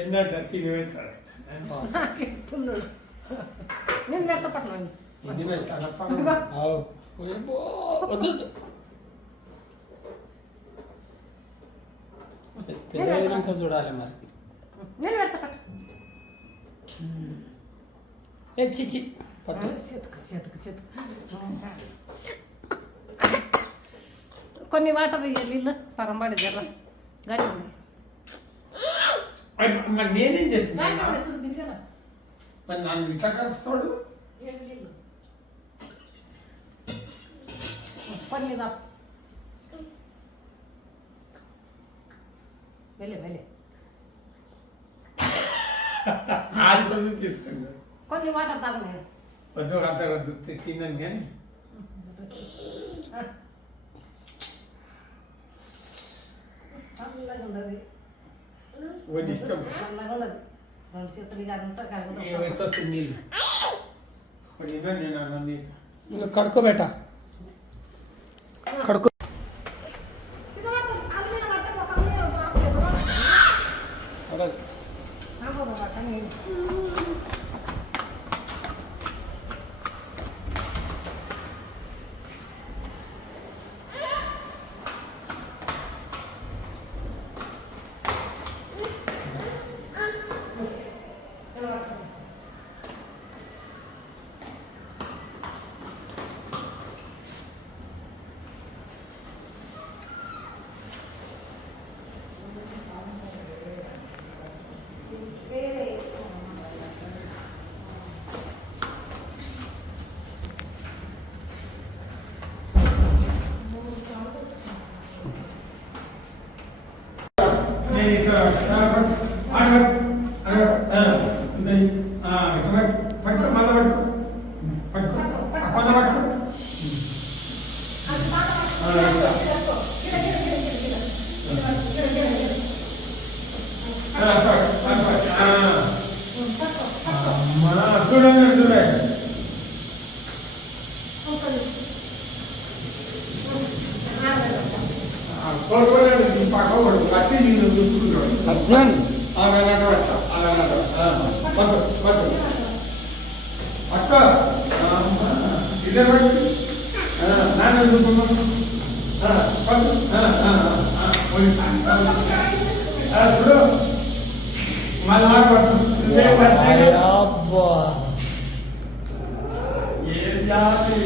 ఏంటంటే తినేవాడు నేను పెడతా పట్ల వద్దు పెద్దయినాక చూడాలి మరి. నేను పెడతా పట్ల చిచ్చి పట్టు కొన్ని వాటర్ నీళ్ళు సరంబడి జర గడి ఉంది. మరి నేనేం చేస్తున్నా మరి నన్ను ఇట్లా కలుస్తాడు కొన్ని వెళ్ళే వెళ్ళే ఆశ చూపిస్తుంది. కొన్ని వాటర్ తాగున్నాయి. వద్దు అంత వద్దు తిన్నాను కానీ చల్లగా ఉండదు వద్దు ఇష్టం చల్లగా ఉండదు. రెండు చేతులు అంతా కడుగుతాం. ఎంత వస్తుంది నీళ్ళు నేను అన్నది ఇంకా కడుక్కోబెట్ట కడుక్కో. అర్జున్ అక్క ఇదే నాన్న చూడు మళ్ళీ మాట్లాడుతుంది ఏ జాతి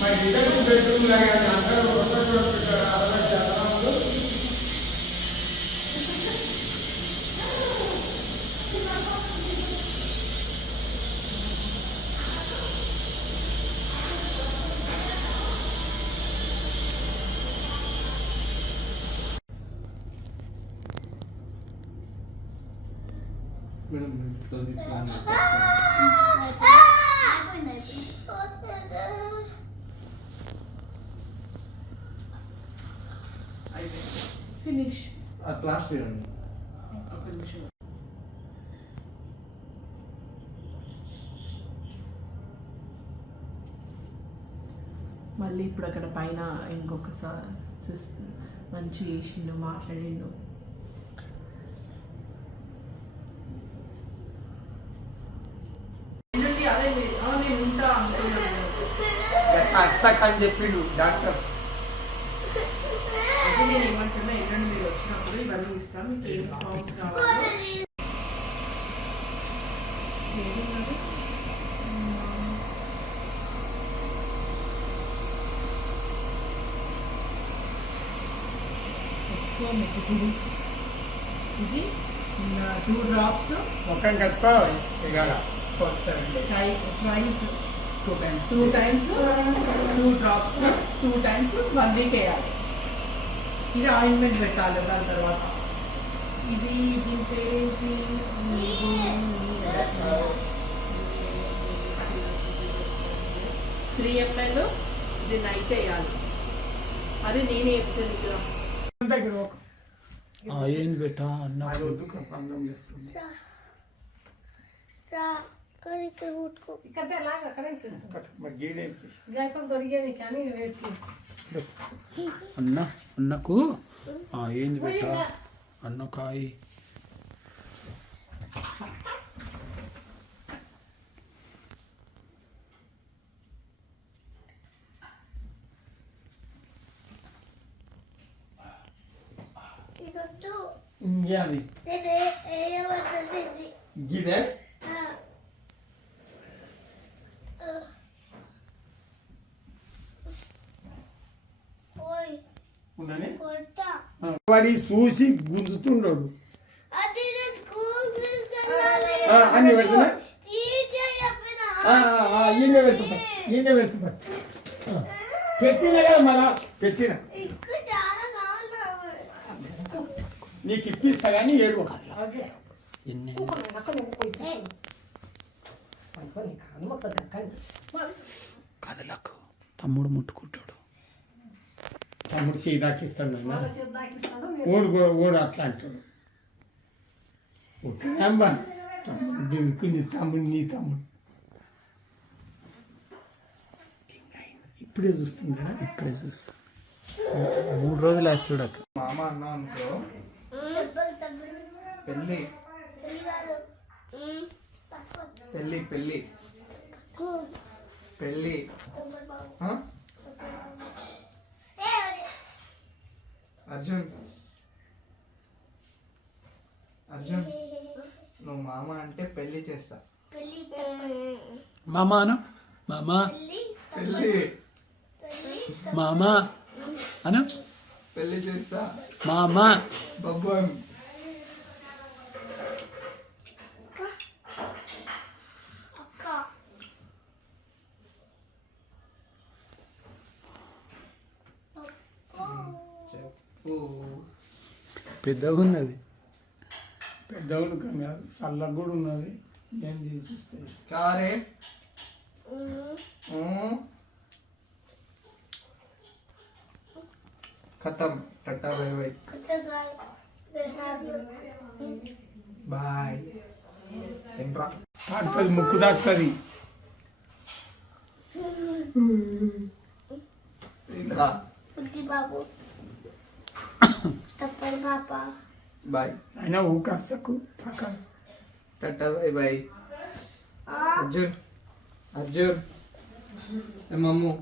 మరి ఇద్దరు బెడ్రూమ్ లాగా అందరూ ఫినిష్ క్లాస్ చూడండి. మళ్ళీ ఇప్పుడు అక్కడ పైన ఇంకొకసారి మంచి చేసిండు, మాట్లాడిండు. అని చెప్పిండు డాక్టర్. నేను ఏమంటున్నా, ఎల్లుండి మీరు వచ్చినప్పుడు ఇవన్నీ ఇస్తాం, మీకు ఏం ఫార్మ్స్ కావాలి. ఇది 2 drops ముఖం కట్టుకో twice 2 times 2 drops 2 times 1 week వేయాలి. ఇది ఆయింట్మెంట్ పెట్టాలి. దాని తర్వాత ఇది దీని పేరేసి 3 ml ఇది నైట్ వేయాలి. అది నేనే చెప్తాను ఇక్కడ. ఏంది బేటా అన్న అది వద్దు అన్నం చేస్తుంది. ఇక్కడ లాగా అక్కడ మరి గీడేం చేసి గాయపం దొరికేది కానీ వెయిట్ అన్నకు ఏంది బేటా అన్న కాయ అది గీదే ఉన్ననే వాడి చూసి గుంజుతుండడు అన్ని పెడుతున్నా ఈయన పెడుతున్నా పెట్టినా కదా మళ్ళా పెట్టిన నీకు ఇప్పిస్తా కానీ ఏడు కదలకు తమ్ముడు ముట్టుకుంటాడు. తమ్ముడు సీదాకిస్తాడు ఓడు అట్లా అంటాడు. ఒకటేమ్మా తమ్ముడు దింకు నీ తమ్ముడు ఇప్పుడే చూస్తుండడా? ఇప్పుడే చూస్తా 3 రోజులు చూడక మామ అన్నా అనుకో పెళ్ళి పెళ్ళి పెళ్ళి పెళ్ళి ఆ? అర్జున్ అర్జున్ నువ్వు మామ అంటే పెళ్ళి చేస్తా. మామా అను మామా పెళ్ళి మామా అను పెళ్ళి చేస్తా మామా బబ్బన్ చెప్పు. పెద్దగా ఉన్నది. పెద్దవును కానీ చల్లగా కూడా ఉన్నది. నేను చూస్తే చారే खत्म टाटा बाय बाय बाय తింట్రా డాక్టర్ ముక్కు డాక్టరి తింట్రా బాబు తప్పని పాప బాయ్ అయినా ఊకసకు పక్కన tata bye bye Arjun Arjun ए मम्मू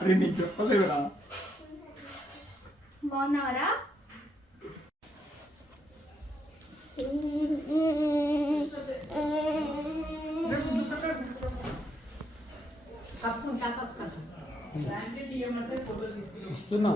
అరే నీకు చెప్పలేవురా. బాగున్నావరా ఇస్తున్నా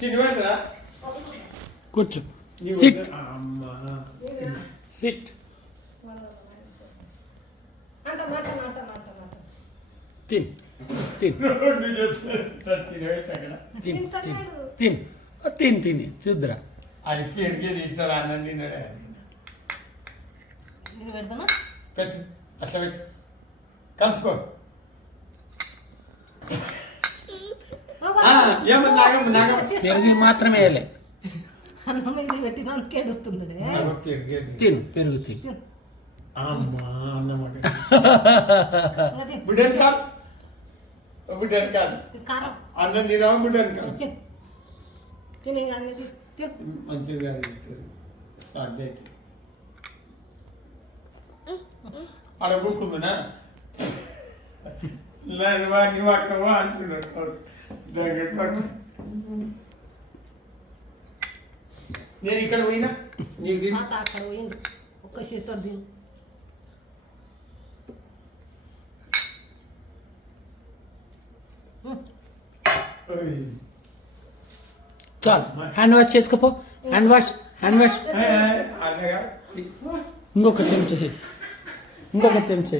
తినబెడతారా? కూర్చో నీవు సిట్ అమ్మా సిట్ తిన్ తిన్ తినబెట్టు అక్కడ. తిన్ తిన్ తిన్ తిని చూద్దురా. అది పెరిగేది ఇట్లా అన్నం తిన్నాడే అది పెడతానా పెట్టు అట్లా పెట్టు కలుపుకో. ఏమన్నా నాగమ్మ నాగమ్మ పెరుగు మాత్రమే వేయలే. అన్నం ఇది పెట్టినందుకు ఏడుస్తున్నాడే పెరిగేది తిను పెరుగు తిను. అమ్మా అన్నం ఇంకా తిను. బిడ్డని కాదు బిడ్డని కాదు కారం అన్నం తినావా బిడ్డని కాదు తిను తినే కానీ తిను మంచిది కాదు స్టార్ట్ అయితే ఆడ కూకుందునా నువ్వు అక్కడ అంటున్నాడు నేను ఇక్కడ పోయినా నీకు తిని తాత అక్కడ పోయిండు ఒక్క చేతితో తిను చాలు హ్యాండ్ వాష్ చేసుకోపో హ్యాండ్ వాష్ అన్నగా ఇంకొక చెంచా ఇంకొక చెంచా